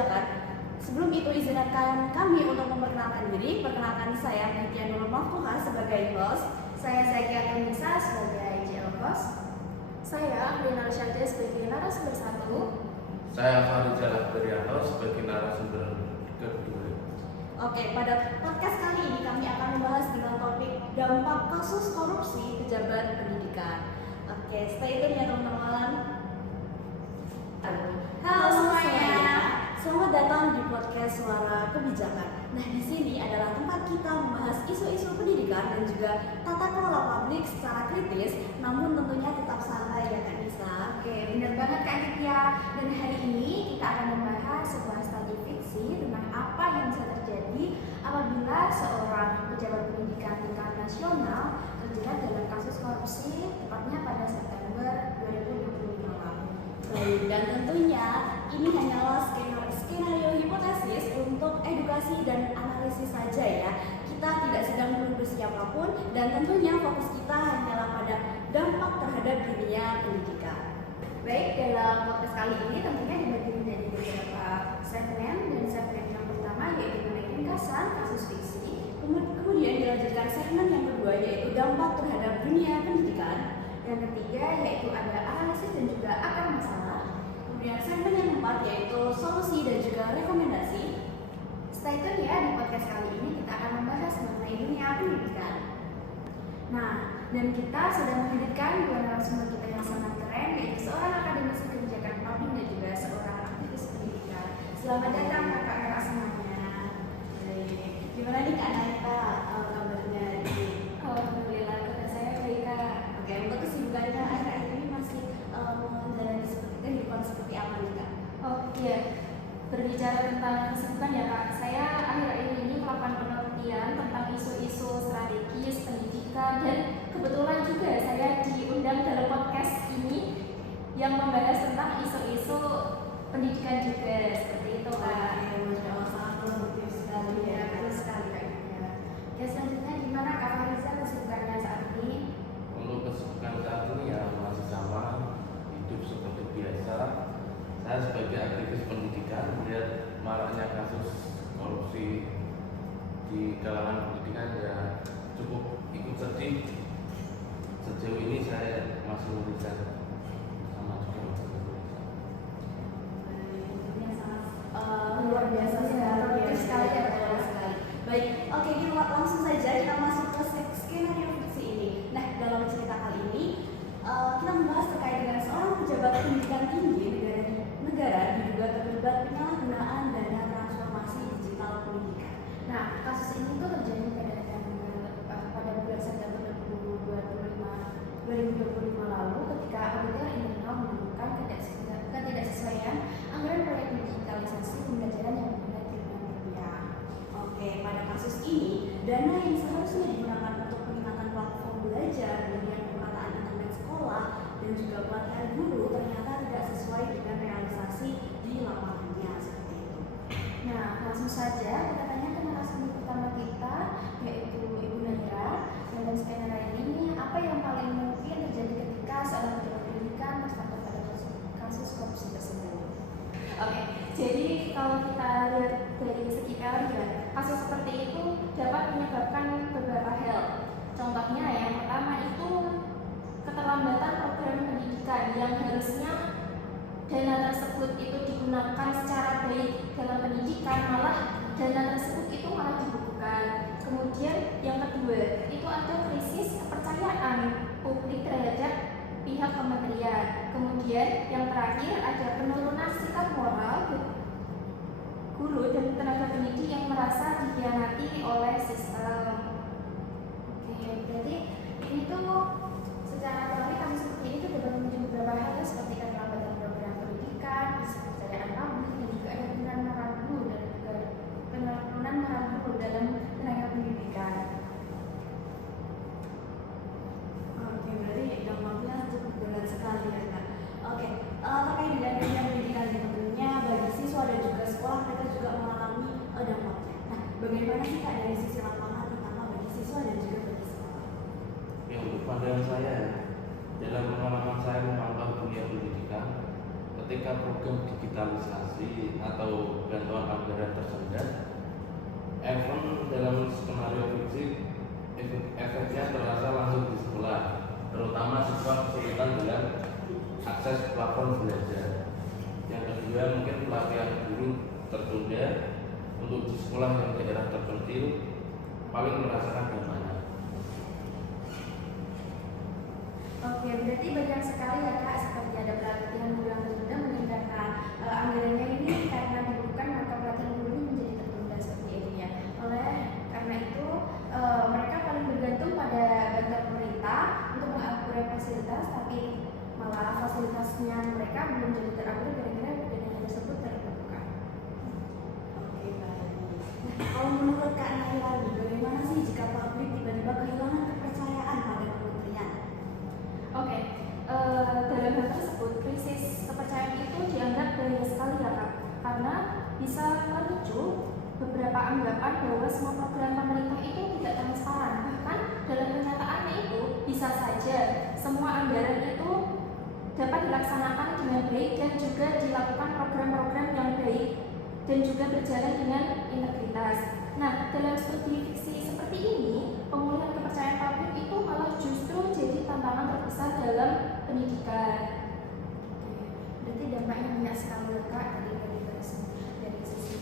kebijakan. Sebelum itu izinkan kami untuk memperkenalkan diri. Perkenalkan saya Nitya Nurul Maftuha sebagai host. Saya Zakia Nisa sebagai JL host. Saya Ahlina Syahda sebagai narasumber 1. Saya Farizal Akbarianto sebagai narasumber kedua. Oke, pada podcast kali ini kami akan membahas dengan topik dampak kasus korupsi pejabat pendidikan. Oke, stay tune ya teman-teman. Halo semuanya, selamat datang di podcast Suara Kebijakan. Nah, di sini adalah tempat kita membahas isu-isu pendidikan dan juga tata kelola publik secara kritis, namun tentunya tetap santai ya Kak Nisa. Oke, benar banget Kak Nitya. Dan hari ini kita akan membahas sebuah studi fiksi tentang apa yang bisa terjadi apabila seorang pejabat pendidikan tingkat nasional terjerat dalam kasus korupsi, tepatnya pada September 2025 lalu. Baik, dan tentunya ini hanyalah skenario hipotesis untuk edukasi dan analisis saja ya. Kita tidak sedang menuduh siapapun dan tentunya fokus kita hanyalah pada dampak terhadap dunia pendidikan. Baik, dalam podcast kali ini tentunya dibagi menjadi beberapa segmen, dan segmen yang pertama yaitu mengenai ringkasan kasus fiksi. Kemudian dilanjutkan segmen yang kedua yaitu dampak terhadap dunia pendidikan. Yang ketiga yaitu ada analisis dan juga akar masalah. Kemudian segmen yang keempat yaitu solusi dan juga rekomendasi. Stay tune ya, di podcast kali ini kita akan membahas mengenai dunia pendidikan. Nah, dan kita sudah menghadirkan dua narasumber kita yang sangat keren, yaitu seorang akademisi kebijakan publik dan juga seorang aktivis pendidikan. Selamat datang kakak-kakak semuanya. Baik, gimana nih Kak Naita kabarnya ini? Alhamdulillah, kabar saya baik Kak. Oke, untuk kesibukannya akhir-akhir ini masih menjalani kehidupan seperti apa nih Kak? Oh iya, berbicara tentang kesibukan ya Kak, saya akhir-akhir ini melakukan penelitian tentang isu-isu strategis pendidikan, dan kebetulan juga saya diundang dalam podcast ini yang membahas tentang isu-isu pendidikan juga, seperti itu Kak. Masya Allah, sangat produktif sekali ya. Betul sekali Kak Yuda. Ya, selanjutnya gimana Kak Farizal kesibukannya saat ini? Untuk kesibukan saat ini ya masih sama, hidup seperti biasa. Saya sebagai aktivis pendidikan melihat maraknya kasus korupsi di kalangan pendidikan ya cukup ikut sedih. Sejauh ini saya masih meriset sama juga masih meriset. Tentunya sangat Luar biasa sekali ya, betul sekali. Baik, oke kita langsung saja kita masuk ke skenario fiksi ini. Nah, dalam cerita kali ini kita membahas terkait dengan seorang pejabat pendidikan tinggi negara diduga terlibat penyalahgunaan dana transformasi digital pendidikan. Nah, kasus ini tuh terjadi pada bulan September 2025 lalu ketika auditor internal menemukan ketidaksesuaian anggaran proyek digitalisasi pembelajaran yang bernilai triliunan rupiah. Oke, pada kasus ini dana yang seharusnya digunakan untuk peningkatan platform belajar, kemudian penataan internet sekolah dan juga pelatihan guru ternyata tidak sesuai dengan realisasi di lapangannya seperti itu. Nah, langsung saja kita tanya ke narasumber pertama kita, yaitu Ibu Naira. Dalam skenario ini, apa yang paling mungkin terjadi ketika seorang pejabat pendidikan tertangkap pada kasus korupsi tersebut? Oke, jadi kalau kita lihat dari segi teori ya, kasus seperti itu dapat menyebabkan beberapa hal. Contohnya yang pertama itu keterlambatan program pendidikan yang harusnya dana tersebut itu digunakan secara baik dalam pendidikan, malah dana tersebut itu malah dibukukan. Kemudian yang kedua itu ada krisis kepercayaan publik terhadap pihak kementerian. Kemudian yang terakhir ada penurunan sikap moral guru dan tenaga pendidik yang merasa dikhianati oleh sistem. Oke, berarti ini tuh secara teori kami seperti ini tuh dapat memicu beberapa hal seperti keterlambatan program pendidikan, kepercayaan publik, dan juga ada penurunan moral guru dalam tenaga pendidikan. Oke, berarti dampaknya cukup berat sekali ya Kak. Oke, terkait dengan dunia pendidikan tentunya bagi siswa dan juga sekolah mereka juga mengalami dampaknya. Nah, bagaimana sih Kak dari sisi lapangan terutama bagi siswa dan juga bagi sekolah? Ya untuk pandangan saya dalam pengalaman saya memantau dunia pendidikan ketika program digitalisasi atau bantuan anggaran tersendat, event dalam skenario fiksi efeknya terasa langsung di sekolah, terutama siswa kesulitan dalam akses platform belajar. Yang kedua, mungkin pelatihan guru tertunda untuk di sekolah yang daerah terpencil paling merasakan dampaknya. Oke, berarti banyak sekali ya Kak, seperti ada pelatihan guru yang tertunda mungkin karena anggarannya ini karena dibutuhkan maka pelatihan guru ini menjadi tertunda seperti itu ya. Karena itu mereka paling bergantung pada bantuan pemerintah untuk mengupgrade fasilitas, tapi malah fasilitasnya mereka belum jadi terupgrade gara-gara dana tersebut terbuka. Oke, baik. Nah, kalau menurut Kak Nailani, bagaimana sih jika publik tiba-tiba kehilangan kepercayaan pada kementerian? Oke, dalam hal tersebut krisis kepercayaan itu dianggap bahaya sekali ya Kak, karena bisa memicu beberapa anggapan bahwa semua program pemerintah itu tidak transparan. Bahkan dalam kenyataannya itu bisa saja semua anggaran itu dapat dilaksanakan dengan baik dan juga dilakukan program-program yang baik dan juga berjalan dengan integritas. Nah, dalam studi fiksi seperti ini, pemulihan kepercayaan publik itu malah justru jadi tantangan terbesar dalam pendidikan. Berarti dampaknya banyak sekali ya Kak, dari sisi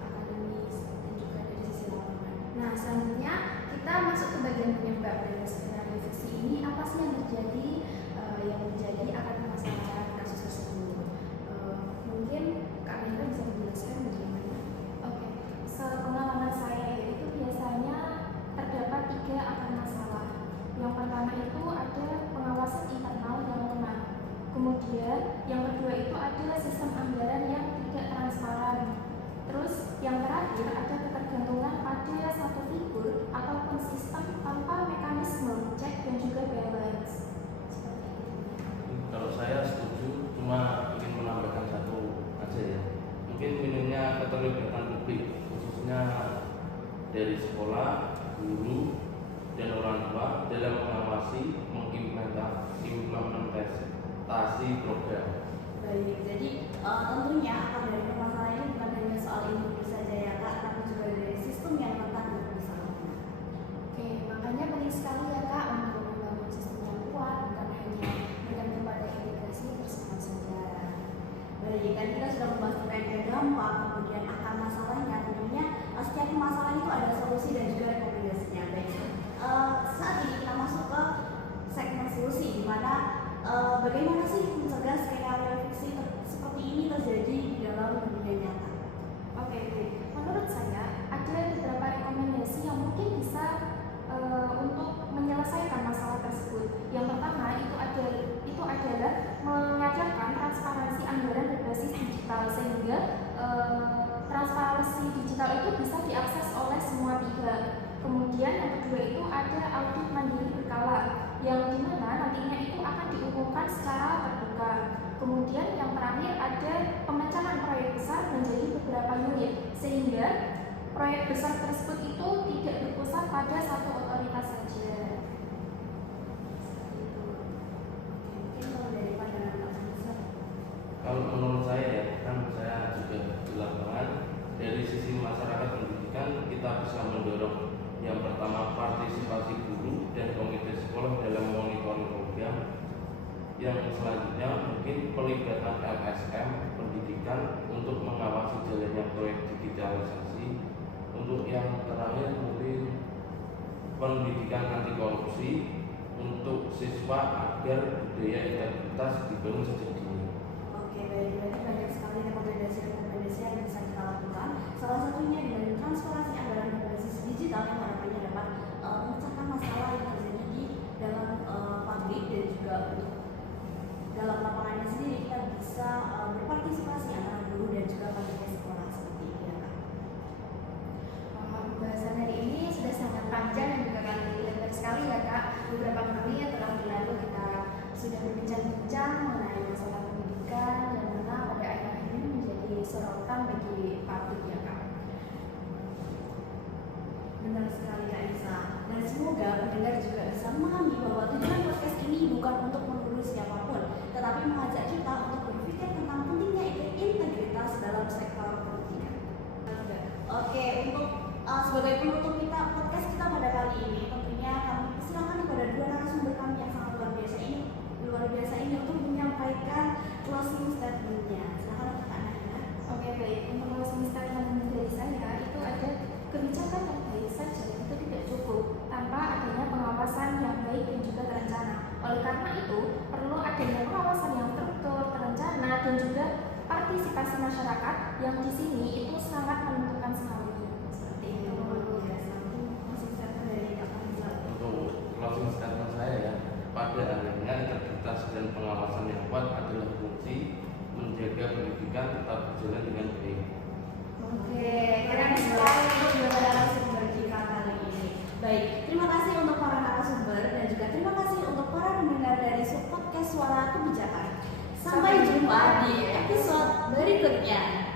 akademis dan juga dari sisi lapangan. Nah, selanjutnya kita masuk ke bagian penyebab dari skenario fiksi ini. Apa sih yang terjadi akan permasalahan kasus tersebut? Mungkin Kak Mira bisa menjelaskan bagaimana? Oke, sepengalaman saya itu biasanya terdapat 3 akar masalah. Yang pertama itu ada pengawasan internal yang lemah. Kemudian yang kedua itu ada sistem anggaran yang tidak transparan. Terus yang terakhir ada ketergantungan pada satu figur ataupun sistem tanpa mekanisme cek dan juga balance. Seperti itu. Kalau saya setuju, cuma ingin menambahkan satu aja ya. Mungkin minimnya keterlibatan publik, khususnya dari sekolah, guru, dan orang tua dalam mengawasi mengimplementasi program. Baik, jadi tentunya akar dari permasalahan ini bukan hanya soal individu saja ya Kak, tapi juga dari sistem yang rentan untuk disalahkan. Oke, makanya penting sekali ya Kak untuk membangun sistem yang kuat, bukan hanya bergantung pada integrasi tersebut saja. Baik, kan kita sudah membahas terkait dengan dampak, kemudian akar masalahnya. Tentunya setiap masalah itu ada solusi dan juga rekomendasinya. Baik, saat ini kita masuk ke segmen solusi, di mana bagaimana sih mencegah skenario fiksi seperti ini terjadi di dalam dunia nyata? Oke, baik. Menurut saya ada beberapa rekomendasi yang mungkin bisa untuk menyelesaikan masalah tersebut. Yang pertama itu adalah mengajarkan transparansi anggaran berbasis digital sehingga transparansi digital itu bisa diakses oleh semua pihak. Kemudian yang kedua itu ada audit mandiri berkala yang dimana nantinya itu akan diumumkan secara terbuka. Kemudian yang terakhir ada pemecahan proyek besar menjadi beberapa unit sehingga proyek besar tersebut itu tidak berpusat pada satu otoritas saja. Mungkin kalau dari pandangan Kak Vanessa. Kalau menurut saya ya, kan saya juga di lapangan, dari sisi masyarakat pendidikan kita bisa mendorong yang pertama partisipasi guru dan komite sekolah dalam monitoring program. Yang selanjutnya mungkin pelibatan LSM pendidikan untuk mengawasi jalannya proyek digitalisasi. Untuk yang terakhir mungkin pendidikan anti korupsi untuk siswa agar budaya integritas dibangun sejak dini. Oke, baik, berarti banyak sekali rekomendasi yang bisa kita lakukan. Salah satunya dengan transparansi anggaran berbasis digital yang harapannya dapat memecahkan masalah yang terjadi di dalam publik dan juga untuk dalam lapangannya sendiri kita bisa berpartisipasi antara guru dan juga panitia sekolah seperti itu ya Kak. Pembahasan hari ini sudah sangat panjang dan juga lebar sekali ya Kak. Beberapa kali yang telah berlalu kita sudah berbincang-bincang mengenai masalah pendidikan yang mana pada akhir ini menjadi sorotan bagi publik ya Kak. Benar sekali Kak Isa. Dan semoga pendengar juga bisa memahami bahwa tujuan podcast ini bukan untuk menggurui siapapun, tetapi mengajak kita adanya pengawasan yang tertutur, terencana, dan juga partisipasi masyarakat yang di sini itu sangat menentukan sekali. Seperti itu. Ya, satu masih statement dari Kak Hamzah. Untuk closing statement saya ya, pada akhirnya integritas dan pengawasan yang kuat adalah kunci menjaga pendidikan tetap berjalan dengan baik. Oke, keren sekali untuk dua narasumber kita kali ini. Baik, terima kasih untuk para narasumber dan juga terima kasih untuk para pendengar dari podcast Suara Kebijakan. Sampai jumpa di episode berikutnya.